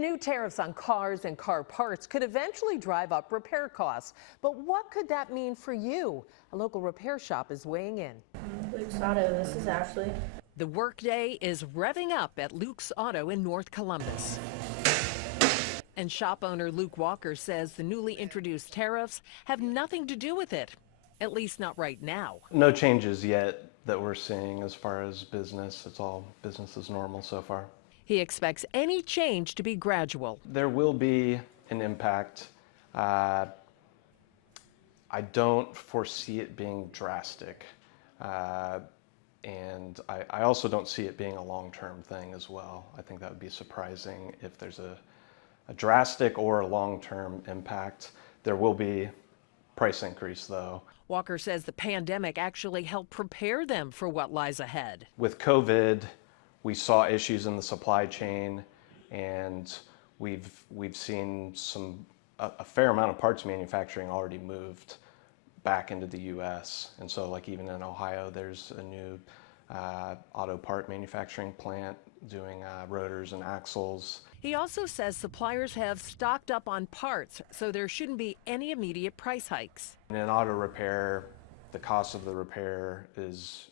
New tariffs on cars and car parts could eventually drive up repair costs. But what could that mean for you? A local repair shop is weighing in. Luke's Auto, this is Ashley. The workday is revving up at Luke's Auto in North Columbus. And shop owner Luke Walker says the newly introduced tariffs have nothing to do with it, at least not right now. No changes yet that we're seeing as far as business. It's all business as normal so far. He expects any change to be gradual. There will be an impact. I don't foresee it being drastic. And I also don't see it being a long-term thing as well. I think that would be surprising if there's a drastic or a long-term impact. There will be price increase though. Walker says the pandemic actually helped prepare them for what lies ahead. With COVID, we saw issues in the supply chain, and we've seen a fair amount of parts manufacturing already moved back into the U.S. And so, like even in Ohio, there's a new auto part manufacturing plant doing rotors and axles. He also says suppliers have stocked up on parts, so there shouldn't be any immediate price hikes. In an auto repair, the cost of the repair is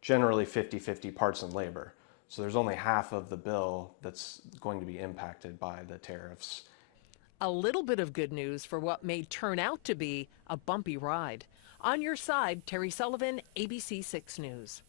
generally 50-50 parts and labor. So there's only half of the bill that's going to be impacted by the tariffs. A little bit of good news for what may turn out to be a bumpy ride. On your side, Terry Sullivan, ABC 6 News.